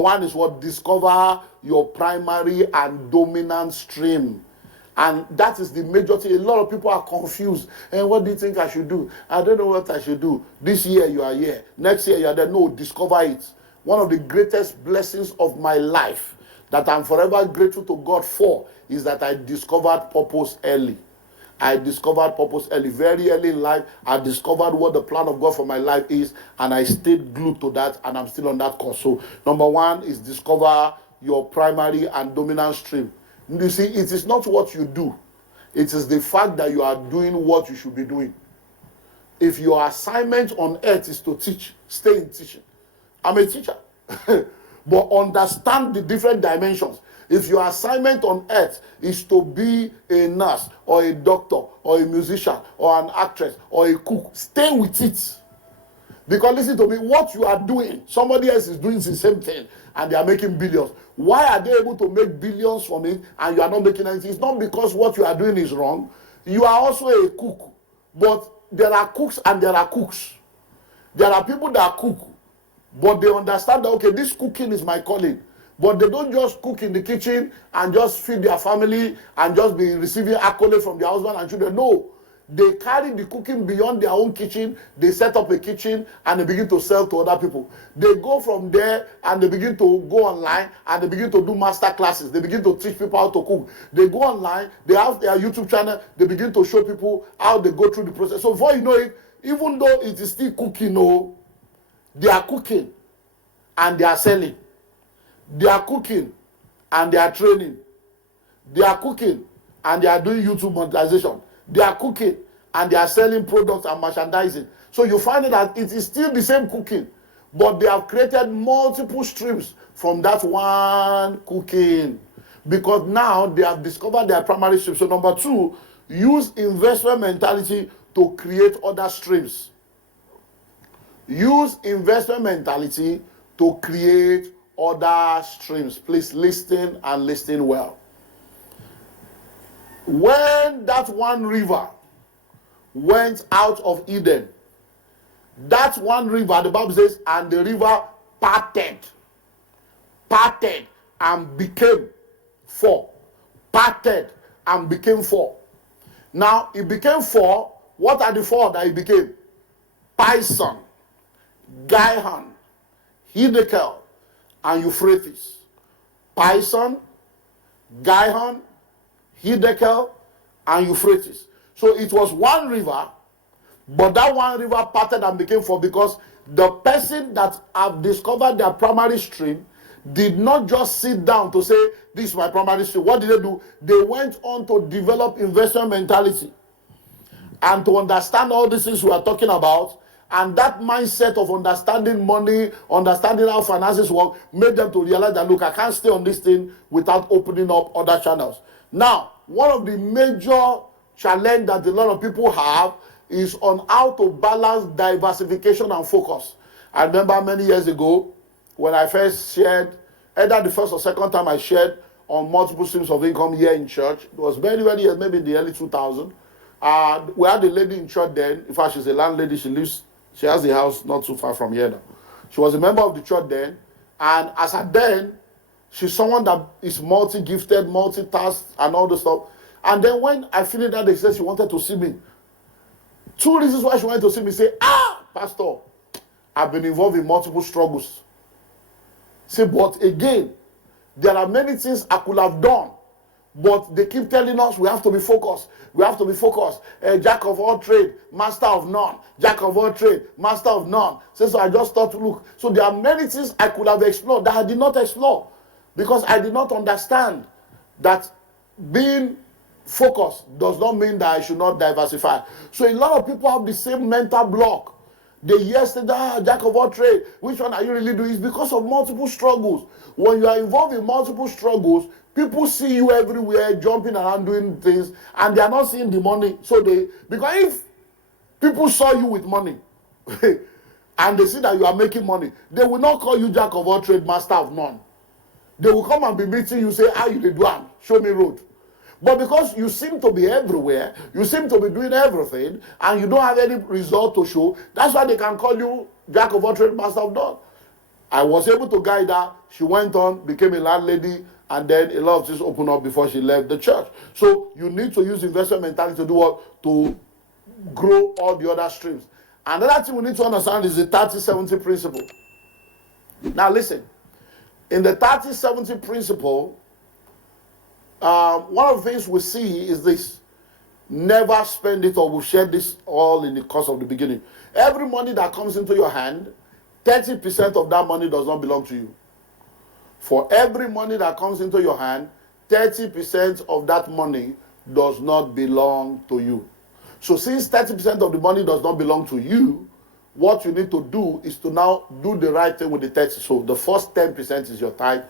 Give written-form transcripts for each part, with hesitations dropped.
One is what? Discover your primary and dominant stream. And that is the major thing. A lot of people are confused. And what do you think I should do? I don't know what I should do. This year you are here. Next year you are there. No, discover it. One of the greatest blessings of my life that I'm forever grateful to God for is that I discovered purpose early. I discovered purpose early. Very early in life, I discovered what the plan of God for my life is, and I stayed glued to that, and I'm still on that course. So, number one is discover your primary and dominant stream. You see, it is not what you do. It is the fact that you are doing what you should be doing. If your assignment on earth is to teach, stay in teaching. I'm a teacher. But understand the different dimensions. If your assignment on earth is to be a nurse or a doctor or a musician or an actress or a cook, stay with it. Because listen to me, what you are doing, somebody else is doing the same thing and they are making billions. Why are they able to make billions from it and you are not making anything? It's not because what you are doing is wrong. You are also a cook. But there are cooks and there are cooks. There are people that cook, but they understand that, okay, this cooking is my calling. But they don't just cook in the kitchen and just feed their family and just be receiving accolades from their husband and children. No. They carry the cooking beyond their own kitchen. They set up a kitchen and they begin to sell to other people. They go from there and they begin to go online and they begin to do master classes. They begin to teach people how to cook. They go online. They have their YouTube channel. They begin to show people how they go through the process. So before you know it, even though it is still cooking, no, they are cooking and they are selling. They are cooking and they are training. They are cooking and they are doing YouTube monetization. They are cooking and they are selling products and merchandising. So you find that it is still the same cooking, but they have created multiple streams from that one cooking. Because now they have discovered their primary stream. So number two, use investment mentality to create other streams. Use investment mentality to create other streams. Please listen and listen well. When that one river went out of Eden, that one river, the Bible says, and the river parted and became four. Parted and became four. Now, it became four. What are the four that it became? Pison, Gihon, Hiddekel, and Euphrates. Pison, Gihon, Hiddekel, and Euphrates. So it was one river, but that one river parted and became four because the person that have discovered their primary stream did not just sit down to say, this is my primary stream. What did they do? They went on to develop investment mentality and to understand all these things we are talking about. And that mindset of understanding money, understanding how finances work, made them to realize that, look, I can't stay on this thing without opening up other channels. Now, one of the major challenges that a lot of people have is on how to balance diversification and focus. I remember many years ago when I first shared, either the first or second time I shared on multiple streams of income here in church. It was very, very years, maybe in the early 2000s. We had a lady in church then. In fact, she's a landlady. She has a house not too far from here now. She was a member of the church then. And as at then, she's someone that is multi-gifted, multi-tasked, and all this stuff. And then when I finished that, they said she wanted to see me. Two reasons why she wanted to see me. Say, Pastor, I've been involved in multiple struggles. Say, but again, there are many things I could have done. But they keep telling us we have to be focused. We have to be focused. Jack of all trade, master of none. Jack of all trade, master of none. So I just thought, look. So there are many things I could have explored that I did not explore. Because I did not understand that being focused does not mean that I should not diversify. So a lot of people have the same mental block. They yesterday, Jack of all trade, which one are you really doing? It's because of multiple struggles. When you are involved in multiple struggles, people see you everywhere, jumping around doing things, and they are not seeing the money. So because if people saw you with money, and they see that you are making money, they will not call you Jack of all trade, master of none. They will come and be meeting you, say, how you dey do am? Show me road. But because you seem to be everywhere, you seem to be doing everything, and you don't have any result to show, that's why they can call you Jack of all trade, master of none. I was able to guide her. She went on, became a landlady, and then a lot of things opened up before she left the church. So you need to use investment mentality to do what? To grow all the other streams. Another thing we need to understand is the 30-70 principle. Now listen, in the 30-70 principle, one of the things we see is this: never spend it, or we've shared this all in the course of the beginning. Every money that comes into your hand, 30% of that money does not belong to you. For every money that comes into your hand, 30% of that money does not belong to you. So since 30% of the money does not belong to you, what you need to do is to now do the right thing with the 30. So the first 10% is your tithe,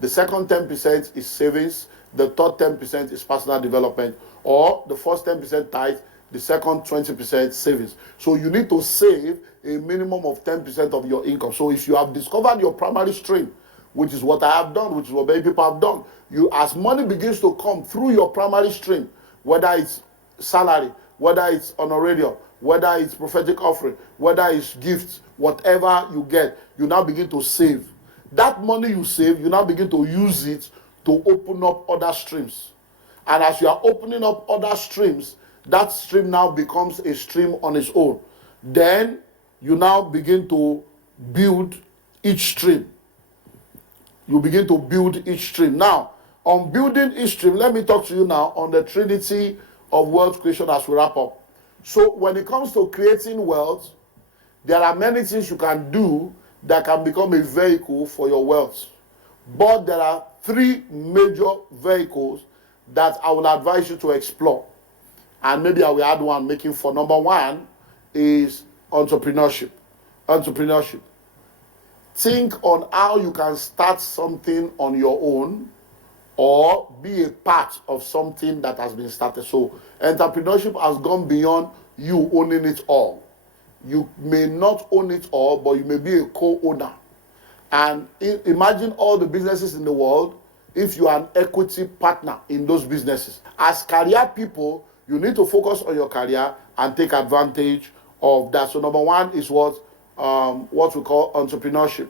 the second 10% is savings, the third 10% is personal development, or the first 10% tithe, the second 20% savings. So you need to save a minimum of 10% of your income. So if you have discovered your primary stream, which is what I have done, which is what many people have done, as money begins to come through your primary stream, whether it's salary, whether it's honorarium, whether it's prophetic offering, whether it's gifts, whatever you get, you now begin to save. That money you save, you now begin to use it to open up other streams. And as you are opening up other streams, that stream now becomes a stream on its own. Then you now begin to build each stream. You begin to build each stream. Now, on building each stream, let me talk to you now on the trinity of wealth creation as we wrap up. So when it comes to creating wealth, there are many things you can do that can become a vehicle for your wealth. But there are three major vehicles that I will advise you to explore. And maybe I will add one making for. Number one is entrepreneurship. Entrepreneurship. Think on how you can start something on your own or be a part of something that has been started. So entrepreneurship has gone beyond you owning it all. You may not own it all, but you may be a co-owner. And imagine all the businesses in the world if you are an equity partner in those businesses. As career people, you need to focus on your career and take advantage of that. So number one is what we call entrepreneurship.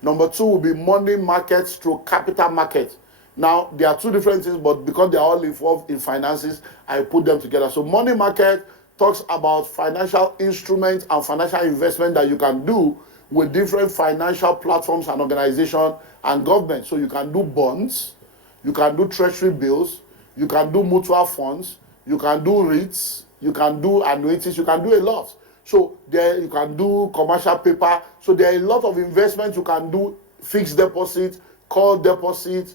Number two will be money markets through capital markets. Now, there are two different things, but because they are all involved in finances, I put them together. So money market talks about financial instruments and financial investment that you can do with different financial platforms and organizations and government. So you can do bonds, you can do treasury bills, you can do mutual funds, you can do REITs, you can do annuities, you can do a lot. So there you can do commercial paper. So there are a lot of investments you can do, fixed deposit, call deposit,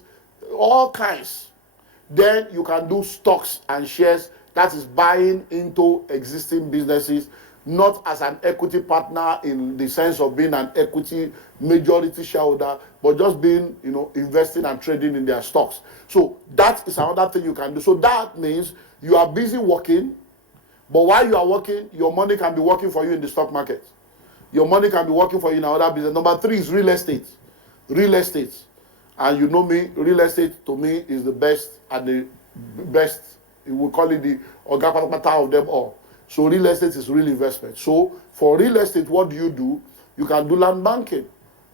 all kinds. Then you can do stocks and shares, that is buying into existing businesses, not as an equity partner in the sense of being an equity majority shareholder, but just being, investing and trading in their stocks. So that is another thing you can do. So that means you are busy working, but while you are working, your money can be working for you in the stock market. Your money can be working for you in another business. Number three is real estate. Real estate. And you know me, real estate to me is the best and the best, we call it the Ogapatapata of them all. So real estate is real investment. So for real estate, what do? You can do land banking.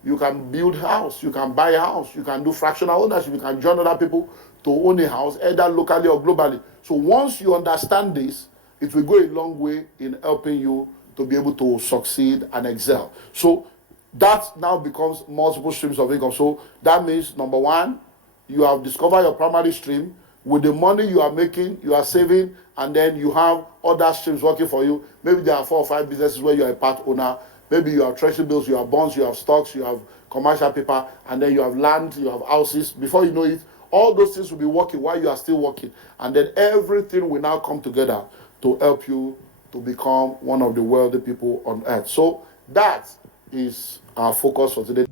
You can build house. You can buy a house. You can do fractional ownership. You can join other people to own a house, either locally or globally. So once you understand this, it will go a long way in helping you to be able to succeed and excel. So that now becomes multiple streams of income. So that means, number one, you have discovered your primary stream. With the money you are making, you are saving, and then you have other streams working for you. Maybe there are 4 or 5 businesses where you are a part owner. Maybe you have treasury bills, you have bonds, you have stocks, you have commercial paper, and then you have land, you have houses. Before you know it, all those things will be working while you are still working. And then everything will now come together to help you to become one of the wealthy people on earth. So that is our focus for today.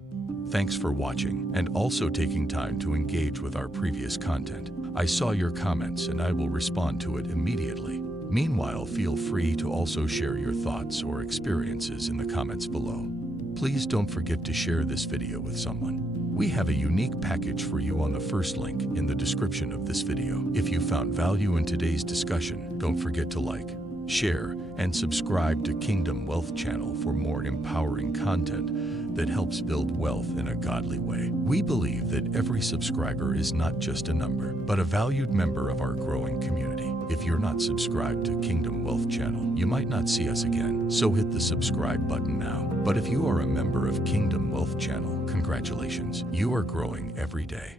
Thanks for watching and also taking time to engage with our previous content. I saw your comments and I will respond to it immediately. Meanwhile, feel free to also share your thoughts or experiences in the comments below. Please don't forget to share this video with someone. We have a unique package for you on the first link in the description of this video. If you found value in today's discussion, don't forget to like, share, and subscribe to Kingdom Wealth Channel for more empowering content that helps build wealth in a godly way. We believe that every subscriber is not just a number, but a valued member of our growing community. If you're not subscribed to Kingdom Wealth Channel, you might not see us again, so hit the subscribe button now. But if you are a member of Kingdom Wealth Channel, congratulations, you are growing every day.